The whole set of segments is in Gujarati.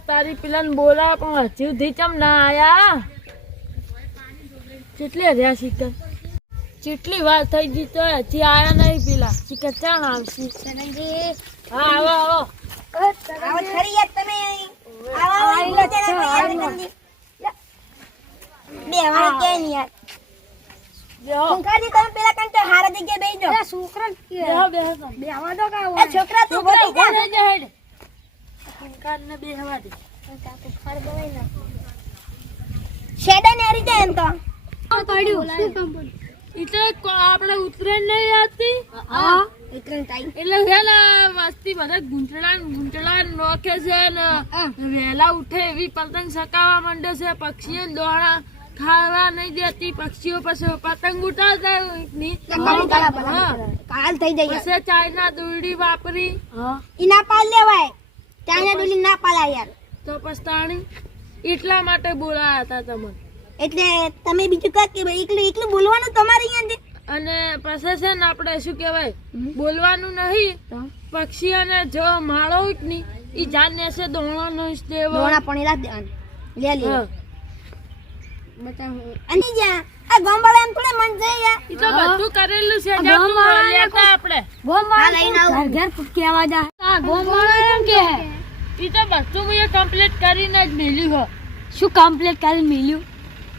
તારી પેલાને બોલા પણ હજુ થી ચમ ના આયા કેટલે રહ્યા શિકર કેટલી વાર થઈ ગઈ તો હજી આયા નહીં પેલા શિકર ચાણ આવશે હા આવો આવો ખરી યાર તમે બેવા કે નહીં યાર તમે પેલા કંટો હારા જગ્યાએ બેહી જાઓ છોકરા બેહવા દો કા એ છોકરા તું બોલી જા હેડ કંકાને બેહવા દે કાકો ફળ ગવાય ના શેડા ને હરી જાય એમ તો પડ્યું એટલે આપણે ઉતરેણ નહીં આવતી હા ઉતરેણ ટાઈમ એટલે છે ને વસ્તી બધા ગુંચડા નોખે છે ને વહેલા ઉઠે એવી પતંગ સકાવા માંડે છે પક્ષીઓ દોણા ખાવા નહીં દેતી પક્ષીઓ પછી પતંગ ઉડાડતા ની કાલ થઈ જાય પછી ચાઇના દોરડી વાપરી ઈ ના પાલ લેવાય ચાઇના દોરડી ના પાલાય યાર તો પસ્તાણી એટલા માટે બોલાયા હતા તમને એટલે તમે બીજું કહો કે એકલું બોલવાનું તમારે અહીંયાથી અને પછી છે ને આપણે શું કહેવાય બોલવાનું નહીં પક્ષીઓને જો માળો હોય ને ઈ જાને છે દોણો નો દેવો દોણા પણ રાખ દેવાનું લે લે બતા અને જા આ ગોમવાળા એમ થોડે મન જાય યાર ઈ તો બધું કરેલું છે જો લેતા આપણે ગોમવાળા લઈને આવ ઘર કેવા જા આ ગોમવાળા એમ કે ઈ તો બધું મેં કમ્પ્લીટ કરીને જ મેલ્યું હો શું કમ્પ્લીટ કરીને મેલ્યું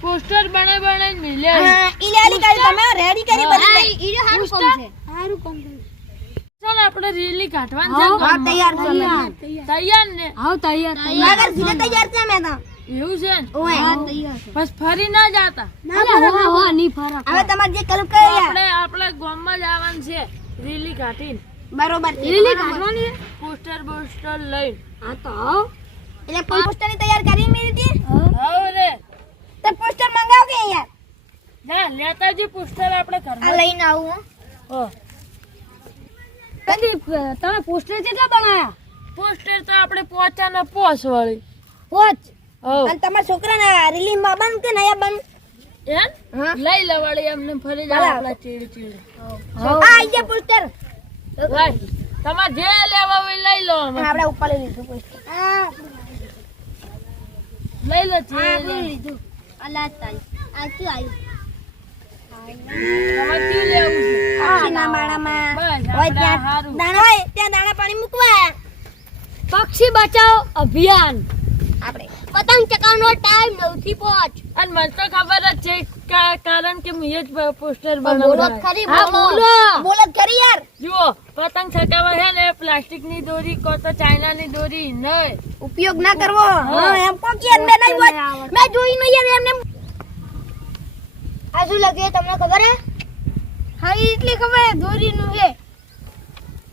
પોસ્ટર બનાવીને મેલ્યા હા ઈ લેલી કરી તમે રેડી કરી બધી ઈ હારું કામ છે હારું કામ છે ચાલ આપણે રેલી કાઢવાની છે હા તૈયાર છે તૈયાર ને હા તૈયાર તૈયાર સીધે તૈયાર છે મે તો એવું છે ને ઓય હા તૈયાર છે બસ ફરી ના જાતા ના હો ની ફરક હવે તમાર જે કરું કે આપણે ગામમાં જવાનું છે રેલી કાઢીને બરોબર રેલી કાઢવાની પોસ્ટર લઈને હા તો એટલે પોસ્ટર ની તૈયાર કરી મેલી હતી હવે રે તો પોસ્ટર મંગાવ કે યાર ના લેતા જે પોસ્ટર આપણે આ ઘરમાં લઈને આવું હો કદી તમે પોસ્ટર કેટલા બનાયા પોસ્ટર તો આપણે પોચાને પોસ વાળી પોચ હો અને તમારા છોકરાના રિલીઝ માં બંધ કે નયા બંધ એમ લઈ લેવાળી એમને ફરી જાય આપણા ચીડી આ આઈ ગયા પોસ્ટર ભાઈ તમારે જે લેવા હોય લઈ લો આપણે ઉપર લઈ લીધું પોસ્ટર લઈ લો જે લીધું અલા તારી આ શું આવ્યું તમારે શું લેવું છે ના માળામાં બસ હોય આપણે ત્યાં હારું દાણા હોય ત્યાં દાણા પાણી મૂકવા પક્ષી બચાવ અભિયાન આપણે પતંગ ચકાવવાનો ટાઈમ 9 થી 5 અને મને તો ખબર જ છે કારણ કે મેં જ પોસ્ટર બોલો બનાવ્યું ખરી હા બોલો બોલો ખરી યાર જુઓ પતંગ ચકાવવા છે ને પ્લાસ્ટિક ની દોરી કો તો ચાઇના ની દોરી નહીં ઉપયોગ ના કરવો હા એમ કો કે મે નહીં વાત મે જોઈ નહીં યાર એમને આજુ લાગે તમને ખબર હે હા એટલી ખબર દોરી નું છે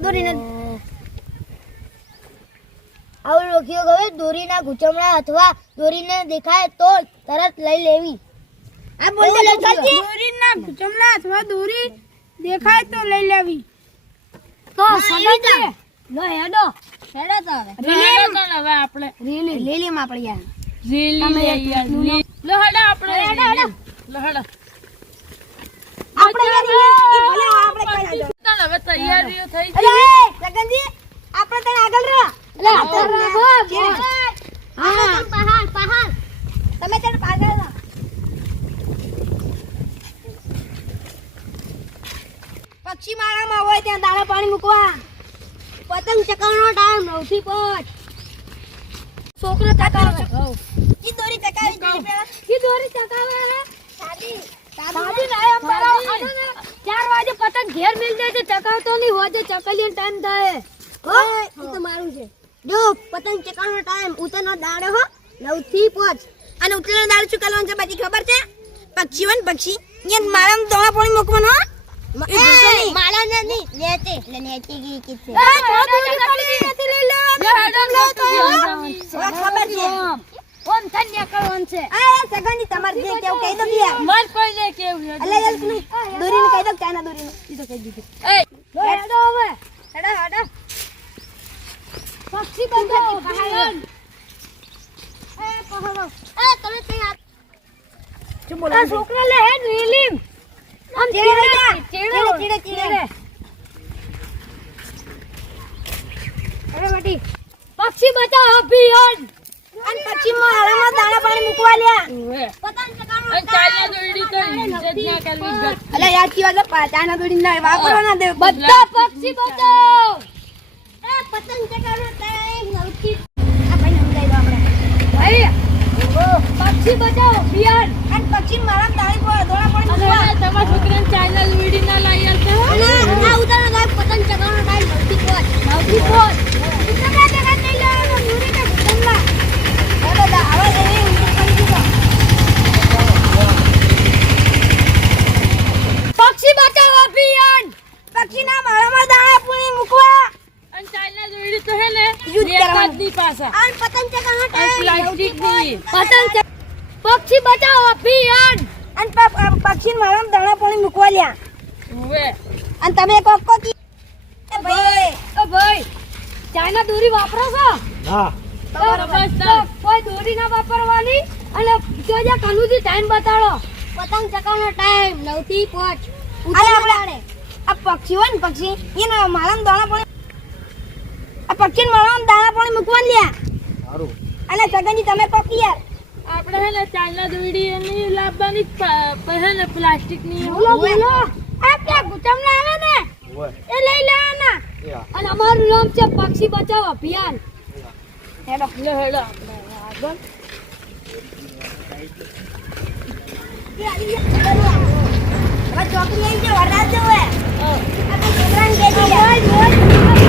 દોરી ને આવું લોખીઓ કહે દોરીના ગુચમડા અથવા દોરીને દેખાય તો તરત લઈ લેવી આ બોલ દે દોરીના ગુચમડા અથવા દોરી દેખાય તો લઈ લેવી તો સગાઈ લો હેડો તો હવે આપણે રેલી માં આપણે યાર લો હેડો આપણે લો હેડો આપણે ભલે આપણે કઈ હવે તૈયારીઓ થઈ અરે લગનજી આપણે તને આગળ રહો હા પહાડ તમે તને આગળ રહો પક્ષી માળામાં હોય ત્યાં દાણા પાણી મૂકવા પતંગ ચકાવવાનો ટાઈમ 9 થી 5 છોકરો ચકાવે ઈ દોરી ચકાવી પેલા ઈ દોરી ચકાવે હે સાદી ના એમ કરો 4 વાગે પતંગ ઘેર મિલ જાય છે ચકાવતો નહીં હોય તો ચકલીનો ટાઈમ થાય ઓય ઈ તો મારું છે જો પતંગ ચકાવવાનો ટાઈમ ઉતરનો દાડો હો 9 થી 5 અને ઉતરનો દાડો શું કરવાનું છે બધી ખબર છે પક્ષી યે મારામાં દોણા પાણી મૂકવાનો માલા ને નહીં લેતે એટલે નેચી ગઈ કિતે ખબર છે ઓમ ધન્ય કરવાનું છે આ સગની તમાર જે કેવું કહી દો કે મત કોઈ ને કેવું અલે યાર તું દોરીને કહી દો ચાના દોરીને ઈ તો કહી દીધું એ હેડો હવે હેડો પક્ષી બંધાવો પહાડ એ પહાડો એ તમે કઈ આ શું બોલો આ છોકરા લે હે રીલીમ આમ ચીડે અરે બેટી પક્ષી બચાવ અભિયાન અને પક્ષી માળામાં દાણા પાણી મૂકવા લ્યા ઓવે. પતંગ ચગાવવાનો અને ચાઇના દોરડી તો use જ ના કરવી બસ. અલે યાર કી વાત ચાના દોડી ના વાપરવા ના દે બધા પક્ષી બચાવ એ પતંગ ચગાવવાનો ટાઈમ નવથી આ ભાઈ સમજાઈ દો આપણે ભાઈ પક્ષી બચાવ બિયાન અને પક્ષી માળામાં દાણા પાણી અને મૂકવા તમારા છોકરાને ચાઇના દોરડી ના લાવી આલતા હો. અને આ ઉતારો ગાય પતંગ ચગાવવાનો ટાઈમ નવથી પોચ ઉતરવા દેવા નહીં લેવાનો દૂરી કે પતંગમાં એ બધા આવા દે પક્ષી બચાવ અભિયાન પક્ષીના માળામાં દાણા પાણી મૂકવા અને ચાઇના દોરડી તો હે ને Use બે કરવાની. કાચની પાછા. અને પતંગ ચગાવવાનો અને ટાઈમ પ્લાસ્ટિકની. પક્ષી બચાવ અભિયાન અને પક્ષી માળામાં દાણા પાણી મૂકવા લ્યા ઓવે. અને તમે કોકો કી એ ભાઈ ચાઇના દોરી વાપરો છો હા તો કોઈ દોરી ના વાપરવાની અને જોજે કાનુજી ટાઈમ બતાડો પતંગ ચગાવવાનો ટાઈમ 9 થી 5 ઉતારે આ પક્ષી હોય ને પક્ષી એના માળામાં દાણા પાણી આ પક્ષી માળામાં દાણા પાણી મૂકવા લ્યા સારું અને જગનજી તમે કોકી યાર આપણે હે ને ચાઇના દોરડી એની લાવવાની હે ને પ્લાસ્ટિકની બોલો આ કે ગુચમલા આવે ને ઓય એ લઈ લેવાના એ હા અને અમારું નામ છે પક્ષી બચાવ અભિયાન હેડો લે હેડો આપણે આગળ. હવે ચોકડી આવી છે વરરાજ જો હે હા. આપણે છોકરાને કહી દઈએ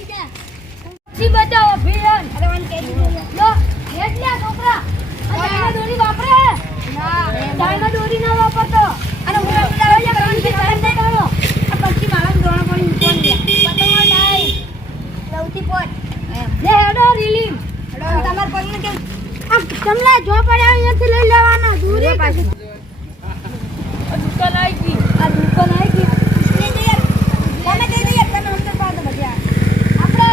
પક્ષી બચાવ અભિયાન લો એટલે છોકરા ચાઇના દોરી વાપરે ચાઇના દોરી ના વાપરતો અને હું પક્ષી માળામાં દોણા પાણી મૂકવાની પતંગો નહીં 9 થી 5 લે હેડો રીલીમ તમાર પગને કેમ આમ તમને જો પડે અહીંયાથી લઈ લેવાના દૂરી પાછી આ દુકાન આવી ગઈ. આ દુકાન આવી ગઈ લઈ જઈએ તમે દઈ દઈએ તમે અંદર પાડો બધા આપણે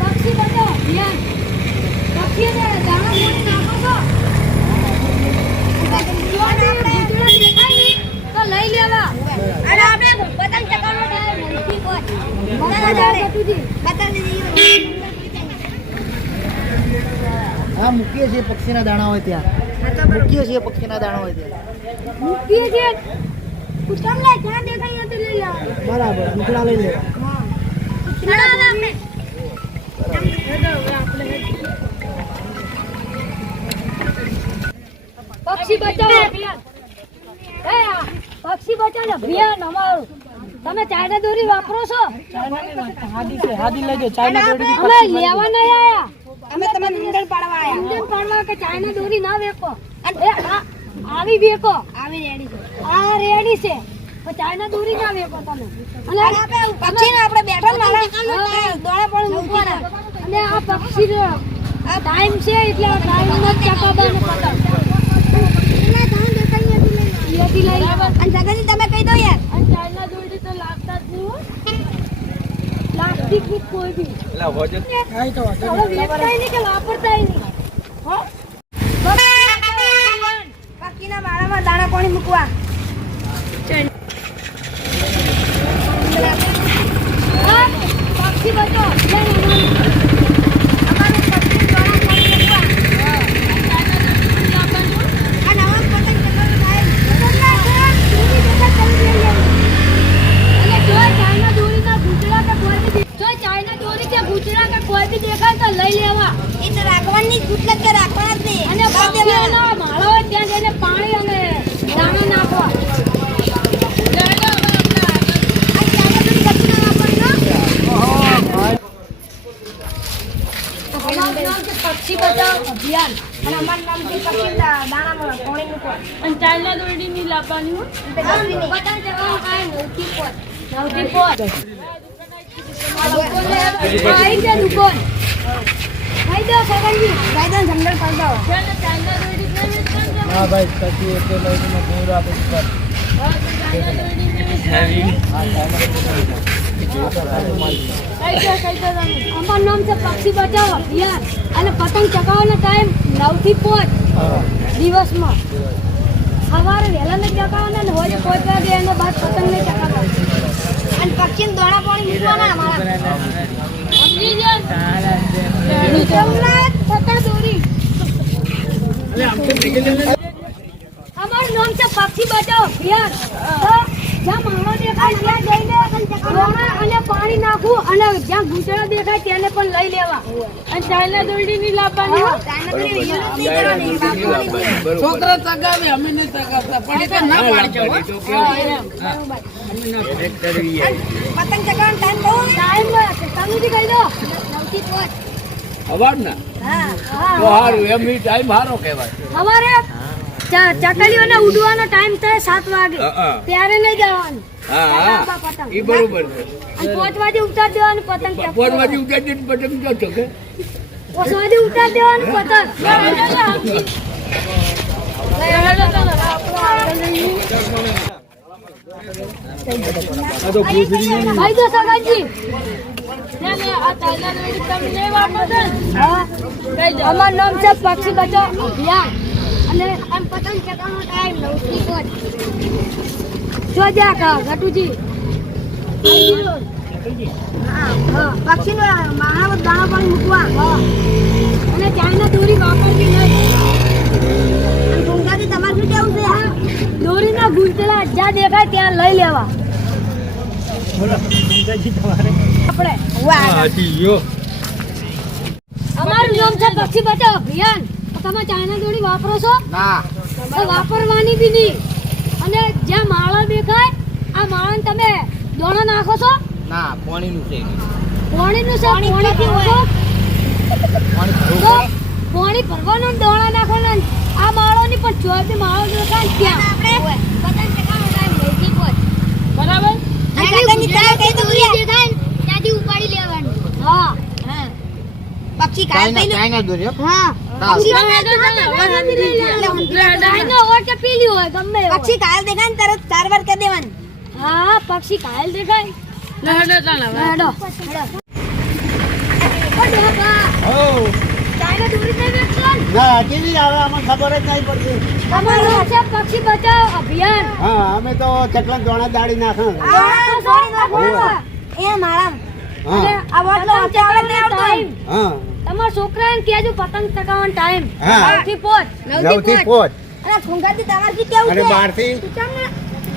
પક્ષી બચાવ અભિયાન પક્ષીને દાણા મોટી નાખો છો તો લઈ લેવા અને આપણે પતંગ ચગાવવાનો ટાઈમ નથી બતાવી દઈએ હા મૂકીએ છીએ પક્ષીના દાણા હોય ત્યાં મૂકીએ છીએ પક્ષીના દાણા હોય ત્યાં મૂકીએ છીએ કુટુંબલા જ્યાં દેખાય ત્યાંથી લઈ લેવાનું બરાબર ટુકડા લઈ લેવા પક્ષી બચાવ અભિયાન પક્ષી બચાવ અભિયાન અમારું તમે ચાઇના દોરી વાપરો છો હાદી લઈ જાઓ ચાઇના દોરી અમે લેવા નહીં આયા અમે તમને ઇન્જન પાડવા આયા ઇન્જન પાડવા કે ચાઇના દોરી ના વેકો અને આવી વેકો આવી રેડી છે આ રેડી છે પણ ચાઇના દોરી ના વેકો તમે અને આપણે પક્ષીને આપણે બેઠા મારા દોણા પણ મૂકવાના અને આ પક્ષી આ ટાઈમ છે એટલે આ ટાઈમ માં ચકાવવાનું પતંગ અહીંયાથી લઈ લેવા અને જગનજી તમે કહી દો યાર અને ચાઇના દોરડી તો લાગતા જ નહીં હો. પ્લાસ્ટિક ની કોઈ બી હવે વેચતાય નહીં કે વાપરતાય નહીં હો પક્ષીના માળામાં દાણા પાણી મૂકવા હા, પક્ષી બચો અમારું પક્ષી દાણા પાણી મૂકવા આ નવા પતંગ ચગાવવાનો ટાઈમ દૂરી દેખા કરી લઈ અને જો ચાઇના દોરી ના ભૂતળા કે કોઈ બી જો ચાઇના દોરી કે ભૂતળા કે કોઈ બી દેખાય તો લઈ લેવા એ તો રાખવાની જ ભૂતળા કે રાખવાના જ નહીં અને પક્ષીઓના માળો હોય ત્યાં જઈને પાણી અને દાણા નાખવા પક્ષી બચાવ અભિયાન અને અમારું નામ છે પક્ષી દાણા પાણી મૂકવા અને ચાઇના દોરડી નહીં લાવવાની હો. પતંગ ચગાવવાનો ટાઈમ 9 થી 5 આવી છે દુકાન ભાઈ દો સગનજી ભાઈ દો જંગલ પર દો છે ને ચાઇના દોરડી નહીં વેચવાની. હા ભાઈ પછી એટલે લઈને પૂરો આપે ઉપર હા, તો ચાઇના દોરડી નહીં વેચવાની. હા કઈ દો તમે. અમારું નામ છે પક્ષી બચાવ અભિયાન અને પતંગ ચગાવવાનો ટાઈમ 9 થી 5 દિવસમાં સવારે વહેલા ને ચગાવવાના ને હોય 5 વાગે એના બાદ પતંગ ને ચગાવવાના મૂકવાના અમારા. સમજી ગયા ને? જમણા પતંગ દોરી. અમારું નામ છે પક્ષી બચાવ અભિયાન. તો જ્યાં માણો દેખાય ત્યાં જઈને દોણા અને પાણી નાખવું અને જ્યાં ઘૂંટણા દેખાય તેને પણ લઈ લેવા. અને ચાઇના દોરડી ની લાવવાની હો. છોકરા ચગાવે અમે નહીં ચગાવતા પણ એ તો ના પાડજો હો. પતંગ ચગાવવાનો ટાઈમ તમે બી કહી દો 9 થી 5. અવાજ હા તો હારું એમ ઈ ટાઈમ હારો કહેવાય. અમારે ચકલીઓને ઉડવાનો ટાઈમ થાય 7 વાગે ત્યારે નહીં જવાનું. હા પતંગ ઈ બરોબર છે. અને 5 વાગે ઉતાર દેવાનું પતંગ. ફોન માંથી ઉતારી દે પતંગ જો છો કે 5 વાગે ઉતાર દેવાનું પતંગ. ભાઈ તો સગાજી ના, આ ચાઇના દોરડી તમે નહીં વાપરતા ને? હા કઈ જાઓ. અમારું નામ છે પક્ષી બચાવ અભિયાન અને આમ પતંગ ચગાવવાનો ટાઈમ 9 થી 5. જો જા કા ગટુજી પક્ષીનો માણા દાણા પાણી મૂકવા અને ચાઇના દોરી વાપરવી નહીં. તમારે શું કેવું છે? દોરીના ગુંચલા જ્યાં દેખાય ત્યાં લઈ લેવા. આપણે અમારું નામ છે પક્ષી બચાવ અભિયાન. તો તમે ચાઇના દોરી વાપરો છો? ના તો વાપરવાની બી નહીં. અને જ્યાં માળા દેખાય આ માળાને તમે દોણા નાખો છો? ના પાણીનું છે પાણીનું છે પાણીથી હોય તો પાણી ભરવાનું દોણા નાખવાના. આ માળો ની પણ ચોથી માળો દેખાય ને ત્યાં આપણે પતંગ ચગાવવાનો ટાઈમ નજીક હોય. બરાબર? ત્યાંથી ઉપાડી લેવાનું. હા પક્ષી ચાઇના દોરી હો. હા પક્ષી ચાઇના હોય કે પીલી હોય ગમે એ હોય. પક્ષી ઘાયલ દેખાય ને તરત સારવાર કરી દેવાની. હા પક્ષી ઘાયલ દેખાય. લહેડો ચાલો હવે. હેડો ચાઇના દોરી કઈ વેચશો? ના હજી નહીં આવે અમને ખબર જ નહીં પડતી. અમારું નામ છે પક્ષી બચાવ અભિયાન. હા અમે તો ચકલા દોણા દાડી નાખે આ દોરી નાખવાના. એ મારા હા અને આ વાતનો ચગાવવાનો ટાઈમ. હા તમારા છોકરાને કહેજો પતંગ ચગાવવાનો ટાઈમ. હા. 9 થી 5. 9 થી 5 અને ખૂંગાથી તમારથી કેવું અને છે? 12 થી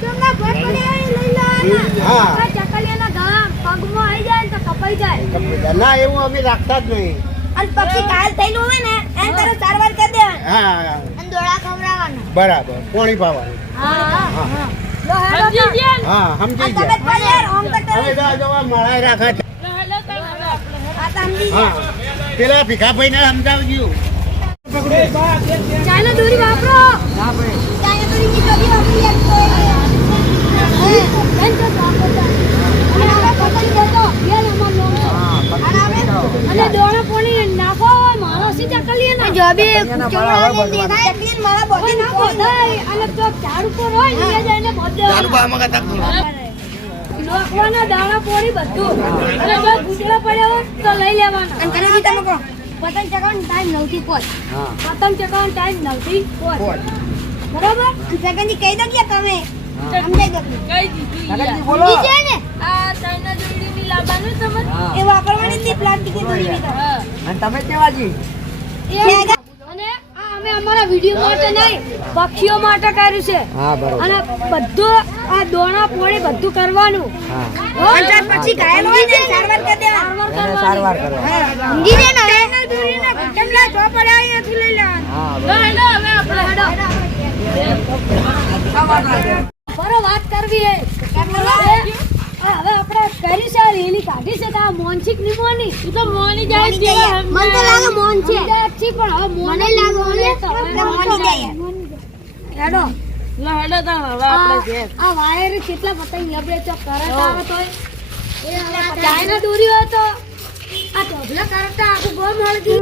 ચમના ભટ પડે લઈ લેવાના. હા આ ચકલીઓના ગળા પગમાં આવી જાય ને તો કપાઈ જાય. ના એવું અમે રાખતા જ નહીં. અને પક્ષી ઘાયલ થયેલું હોય ને એને તરત સારવાર કરી દેવાની. હા અને દોડા ખવડાવવાના. બરાબર પાણી પાવાનું. હા લો હેડો સમજી ગયા ને? હા સમજી તમે ગયા કોઈ યાર ઓમ તો હવે જો જોવા મળાય રાખે છે. લહેડો ચાલો હવે આપણે. આ તો સમજી હા પેલા ભીખાભાઈને સમજાવજો. ચાઇના દોરી વાપરો. ચાઇના દોરીની ચોથી વાપરી આપતો. અને દોણા પાણી નાખો મારો સી ચકલીએ ના જો બે ચોરાને દેખાય એટલે મારા બોડી ના બોધાય અને તો ઝાડ ઉપર હોય ને જઈને બોધે લોકવાના દાણા પોણી બધું અને જો ગુજરા પડ્યો હોય તો લઈ લેવાના. અને કને તમે કહો પતંગ ચગાવવાનો ટાઈમ 9 થી 5. હા પતંગ ચગાવવાનો ટાઈમ 9 થી 5. બરાબર? સેકન્ડજી કહી દો કે તમે સમજાઈ દો. કઈ દીધું યાર. બોલો છે ને આ ચાઇના દોરડી ની લાવવાનું તમે? એ વાપરવાની જ નહીં પ્લાસ્ટિકની દોરી તો. હા. અને તમે કેવાજી અને આ અમે અમારા વિડિયો માટે નહીં પક્ષીઓ માટે કર્યું છે. હા બરાબર અને બધું આ દોણા પોણી બધું કરવાનું. હા અને ત્યાર પછી ઘાયલ હોય ને સારવાર કરી દેવાની. એને સારવાર કરવા સમજી જાય ને હવે? દોરીના ઘટમલા જો પડ્યા અહીંયાથી લઈ લેવાનું. હા લહેડો હવે આપણે. બરો વાત કરવી હે હવે આપણે કરી છે રેલી કાઢી છે તો આ મોનસિક નિમોની તું તો મોની જાય છે. મને તો લાગે મોન છે. છે પણ હવે મોને મને મોની જાય. હેડો લહેડો ચાલો હવે આપણે ઘેર. આ વાયર કેટલા પતંગ લબડે તો કરત આવે તોય એ ચાઇના દોરી હોય તો આ ઢોબલા કરતા આખું ગોમ હળગી